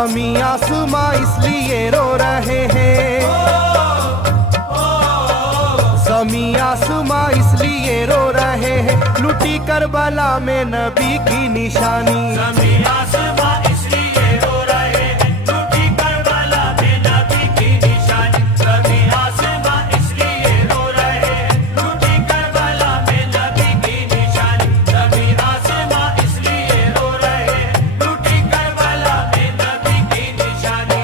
ज़मीं आसमां इसलिए रो रहे हैं, ज़मीं आसमां इसलिए रो रहे हैं, लुटी करबला में नबी की निशानी। ज़मीं आसमां इसलिए रो रहे हैं, लुटी करबला में नबी की निशानी। ज़मीं आसमां इसलिए रो रहे हैं, लुटी करबला में नबी की निशानी। ज़मीं आसमां इसलिए रो रहे हैं, लुटी करबला में नबी की निशानी।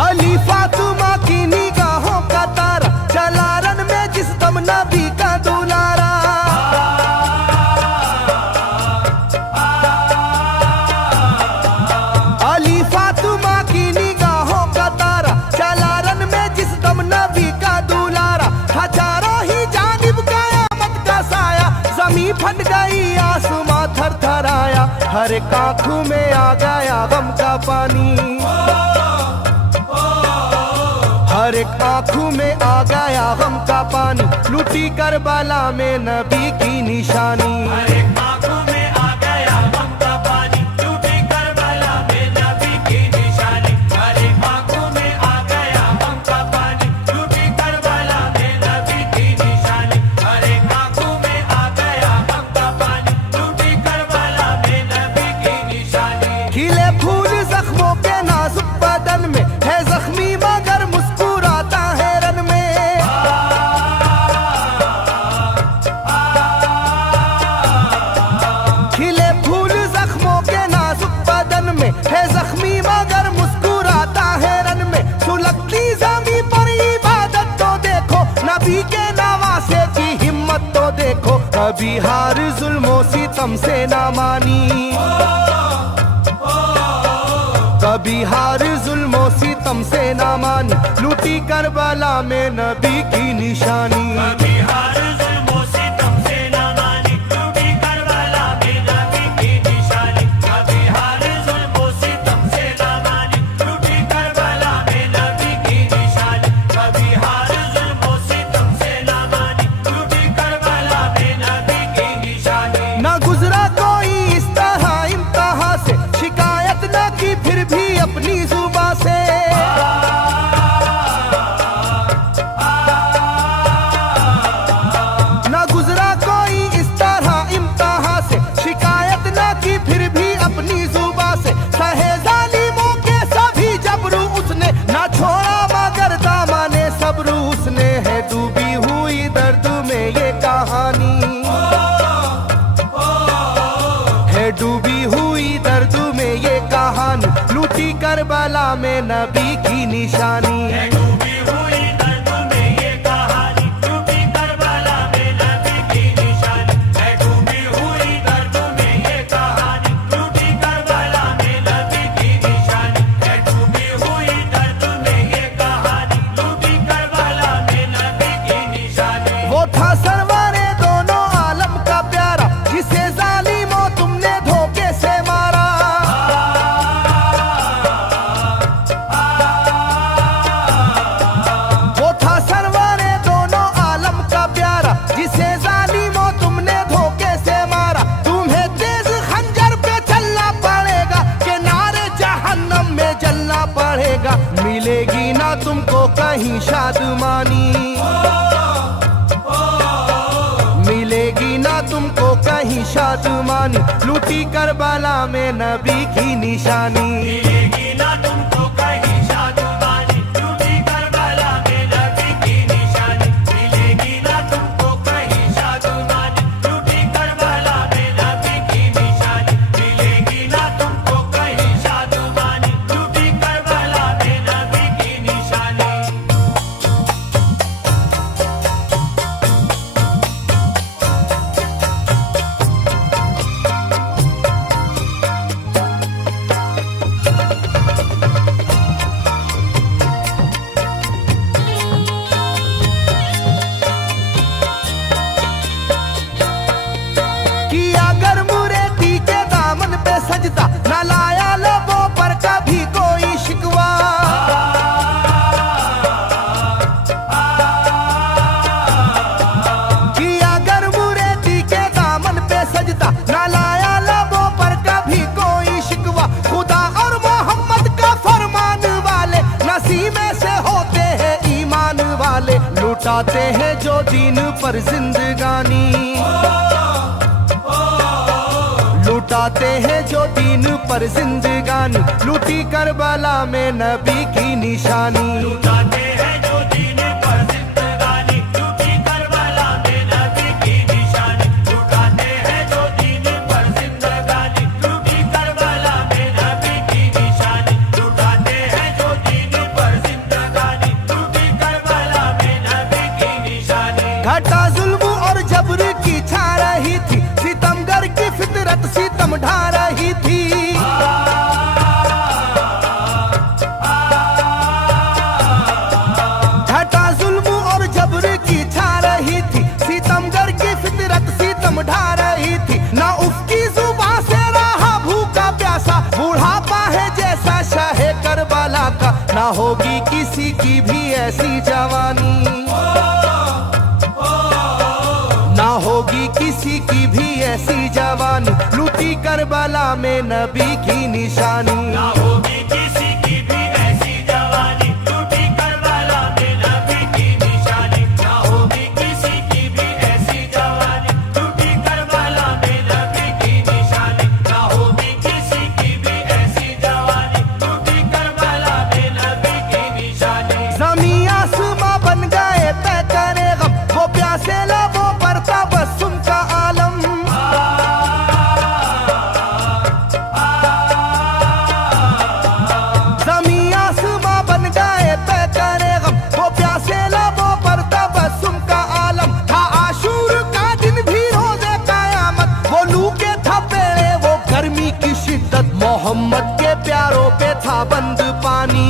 अली फातिमा की निगाहों का तारा, चला रन में जिस दम नबी का दुलारा। अली फातिमा की निगाहों का तारा, चला रन में जिस दम नबी का दुलारा। हजारों ही जानिब कयामत का साया, जमीन फट गई आसमां थर थर आया, हर एक आंखों में आ गया गम का पानी। हर एक आंखों में आ गया गम का पानी, लुटी करबला में नबी की निशानी। हर एक आंखों में आ गया गम का पानी, लुटी करबला में नबी की निशानी। हर एक आंखों में आ गया गम का पानी, लुटी करबला में नबी की निशानी। हर एक आंखों में आ गया गम का पानी, लुटी करबला में नबी की निशानी। खिले फूल जख्मों के नाजुक बदन में है जख्मी मगर मुस्कुराता है रन में। खिले फूल जख्मों के नाजुक बदन में है जख्मी मगर मुस्कुराता है रन में। सुलगती ज़मीं पर इबादत तो देखो, नबी के नवासे की हिम्मत तो देखो। कभी हार जुल्मों सितम से ना मानी, कभी हार जुल्मों सितम से ना मानी, लुटी करबला में नबी की निशानी। कभी हार जुल्मों सितम से ना मानी, लुटी करबला में नबी की निशानी। कभी हार जुल्मों सितम से ना मानी, लुटी करबला में नबी की निशानी। कभी हार जुल्मों सितम से ना मानी, लुटी करबला में नबी की निशानी। ना गुजरा कोई इस तरह इम्तिहान से, शिकायत न की फिर भी अपनी जुबां से। ना गुजरा कोई इस तरह इम्तिहान से, शिकायत न की फिर भी अपनी जुबां से। सहे जालिमों के सभी जबरू उसने, ना छोड़ा मगर दामने सब्र उसने। है डूबी हुई दर्द में ये कहानी, है डूबी हुई दर्द में ये कहानी, लुटी करबला में नबी की निशानी। है डूबी हुई दर्द में ये कहानी, लुटी करबला में नबी की निशानी। है डूबी हुई दर्द में ये कहानी, लुटी करबला में नबी की निशानी। है डूबी हुई दर्द में ये कहानी, लुटी करबला में नबी की निशानी। वो था सरवारे दोनों आलम का प्यारा, जिसे जालिमों तुमने धोखे से मारा। वो था सरवारे दोनों आलम का प्यारा, जिसे जालिमों तुमने धोखे से मारा। तुम्हें तेज खंजर पे चलना पड़ेगा, कि नारे जहन्नम में जलना पड़ेगा। मिलेगी ना तुमको कहीं शादमानी, मिलेगी ना तुमको कहीं शादमानी, लुटी करबला में नबी की निशानी। मिलेगी ना तुमको कहीं शादमानी, लुटी करबला में नबी की निशानी। मिलेगी ना तुमको कहीं शादमानी, लुटी करबला में नबी की निशानी। मिलेगी ना तुमको कहीं शादमानी, लुटी करबला में नबी की निशानी। उसी में से होते हैं ईमान वाले, लुटाते हैं जो दीन पर जिंदगानी, लुटाते हैं जो दीन पर जिंदगानी, लूटी करबला में नबी की निशानी। लुटाते हैं जो दीन पर जिंदगानी, लूटी करबला में नबी की निशानी। लुटाते हैं जो दीन पर जिंदगानी, लूटी करबला में नबी की निशानी। लुटाते हैं जो दीन पर जिंदगानी, लूटी करबला में नबी की निशानी। घटा जुल्म और जबर की छा रही थी, सितमगर की फितरत सितम ढा रही थी। घटा जुल्म और जबर की छा रही थी, सितमगर की फितरत सितम ढा रही थी। ना उसकी जुबान से रहा भूखा प्यासा, बुढ़ापा है जैसा शाहे करबला का, ना होगी किसी की भी ऐसी जवानी, ना होगी किसी की भी ऐसी जवानी, लूटी करबला में नबी की निशानी। ना होगी किसी की भी ऐसी जवानी, लूटी करबला में नबी की निशानी। ना होगी किसी की भी ऐसी जवानी, लूटी करबला में नबी की निशानी। ना होगी किसी की भी ऐसी जवानी, लूटी करबला में नबी की निशानी। ज़मीं आसमां बन गए तय करे गम, वो प्यासे लबों पर तबस्सुम का आलम। ज़मीं आसमां बन गए तय करे गम, वो प्यासे लबों पर तबस्सुम का आलम। था आशूर का दिन भी रोज़े क़यामत, वो लू के थपेड़े वो गर्मी की शिद्दत, मोहम्मद के प्यारों पे था बंद पानी,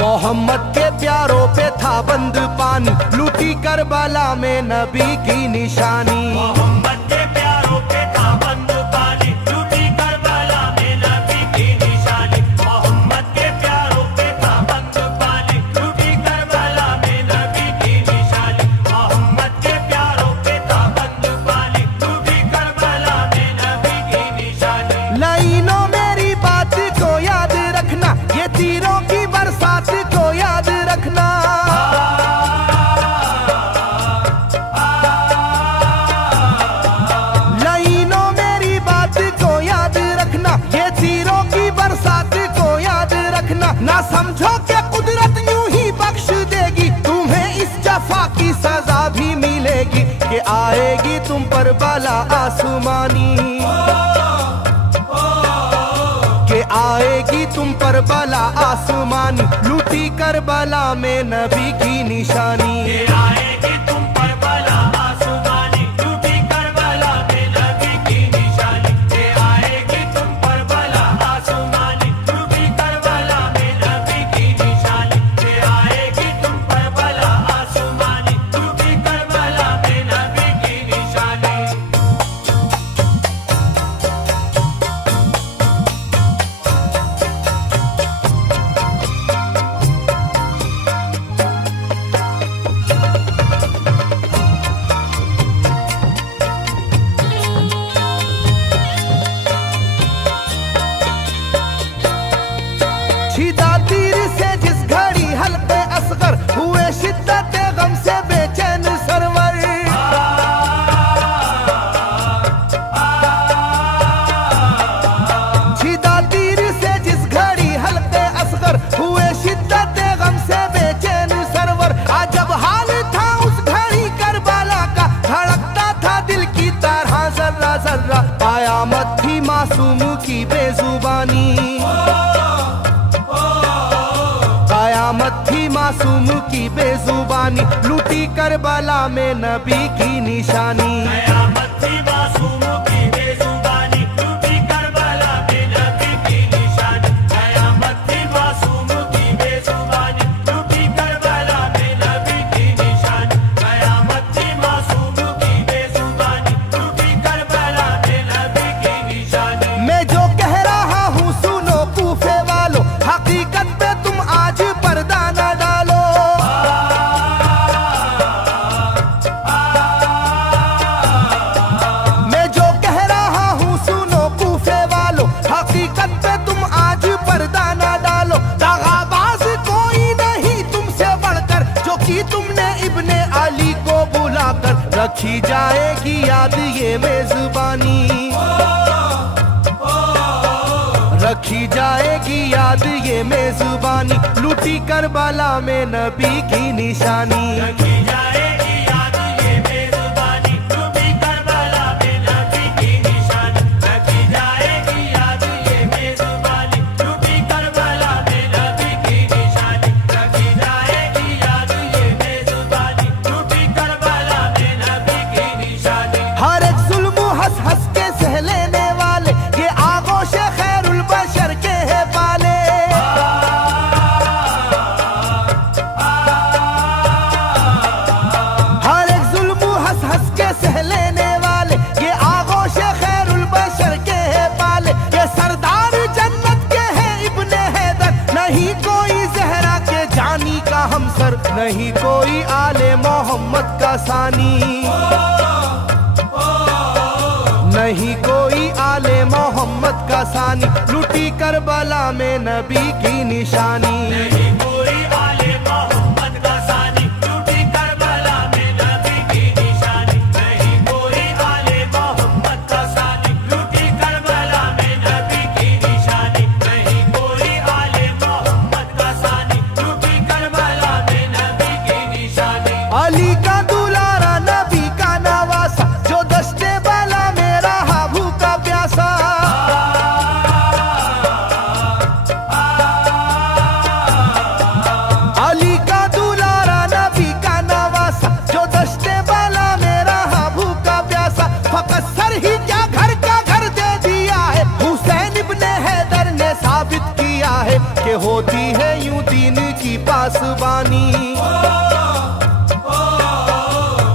मोहम्मद के प्यारों पे था बंद पानी, लूटी करबला में नबी की निशानी। मोहम्मद के प्यारों पे था बंद पानी, लूटी करबला में नबी की निशानी। मोहम्मद के प्यारों पे था बंद पानी, लूटी करबला में नबी की निशानी। मोहम्मद के प्यारों पे था बंद पानी, लूटी करबला में नबी की निशानी। लाइनों मेरी बात को याद रखना, ये तीरों की बरसात को याद रखना। लाइनों मेरी बात को याद रखना, ये तीरों की बरसात को याद रखना। ना समझो कि कुदरत यूं ही बख्श देगी, तुम्हें इस जफा की सजा भी मिलेगी, कि आएगी तुम पर बला आसमानी, के आएगी तुम पर बला आसमानी, लूटी करबला में नबी की निशानी। ये आएगी तुम पर बला आसमानी, लूटी करबला में नबी की निशानी। ये आएगी तुम पर बला आसमानी, लूटी करबला में नबी की निशानी। ये आएगी तुम पर बला आसमानी, लूटी करबला में नबी की निशानी। छिदा तीर से जिस घड़ी हल्के असगर हुए, शिद्दत गम से बेचैन सरवर। छिदा तीर से जिस घड़ी हल्के असगर हुए, शिद्दत गम से बेचैन सरवर। अजब हाल था उस घड़ी करबला का, धड़कता था दिल की तरह जर्रा जर्रा, कयामत थी मासूम की बेजुबानी, कयामत थी मासूम की बेजुबानी, लूटी करबला में नबी की निशानी। कयामत थी मासूम की बेजुबानी, लूटी करबला में नबी की निशानी। कयामत थी मासूम की बेजुबानी, लूटी करबला में नबी की निशानी। कयामत थी मासूम की बेजुबानी, लूटी करबला में नबी की निशानी। मैं जो कह रहा हूँ सुनो कूफे वालों, हकीकत पे तुम आज पर्दा न डालो। रखी जाएगी याद ये मेजबानी, रखी जाएगी याद ये मेजबानी, लूटी करबला में नबी की निशानी। रखी जाएगी याद ये मेजबानी, लूटी करबला में नबी की निशानी। रखी जाएगी याद ये मेजबानी, लूटी करबला में नबी की निशानी। रखी जाएगी याद ये मेजबानी, लूटी करबला में नबी की निशानी। हर एक जुल्म हंस हंस के सह लेने वाले, ये आगोश खैरुल बशर के है पाले। हर एक जुल्म हंस हंस के सह लेने वाले, ये आगोश खैरुल बशर के है पाले। ये सरदार जन्नत के है इब्ने हैदर, नहीं कोई जहरा के जानी का हमसर, नहीं कोई आले मोहम्मद का सानी, नहीं कोई आले मोहम्मद का सानी, लूटी करबला में नबी की निशानी। नहीं कोई आले मोहम्मद का सानी, लूटी करबला में नबी की निशानी। नहीं कोई आले मोहम्मद का सानी, लूटी करबला में नबी की निशानी। नहीं कोई आले मोहम्मद का सानी, लूटी करबला में नबी की निशानी। अली का दुलारा नबी का नवासा, जो दस्ते बाला में रहा भूखा प्यासा। अली का दुलारा नबी का नवासा, जो दस्ते बाला में रहा भूखा प्यासा। फकत सर ही क्या घर का घर दे दिया है, हुसैन इब्ने हैदर ने साबित किया है कि होती है यूं दीन की पासबानी,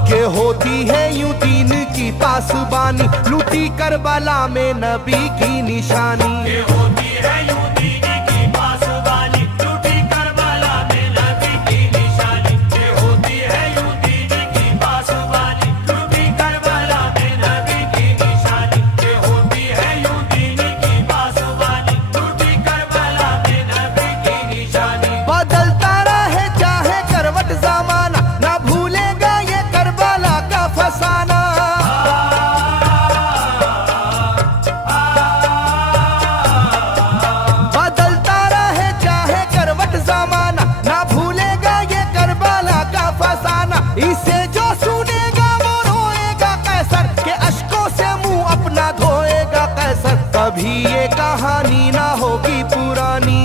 के होती है यूं दीन की पासबानी, लूटी करबला में नबी की निशानी। ये होती है यूं दीन की पासबानी, लूटी करबला में नबी की निशानी। ये होती है यूं दीन की पासबानी, लूटी करबला में नबी की निशानी। ये होती है यूं दीन की पासबानी, लूटी करबला में नबी की निशानी। बदलता रहे चाहे करवट जमाना, ना भूलेगा ये करबला का फसाना। बदलता रहे चाहे करवट जमाना, ना भूलेगा ये करबला का फसाना। इसे जो सुनेगा वो रोएगा कैसर, के अश्कों से मुंह अपना धोएगा कैसर। कभी ये कहानी ना होगी पुरानी,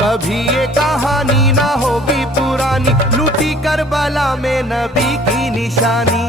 कभी ये कहानी ना होगी पुरानी, लूटी करबला में नबी की निशानी।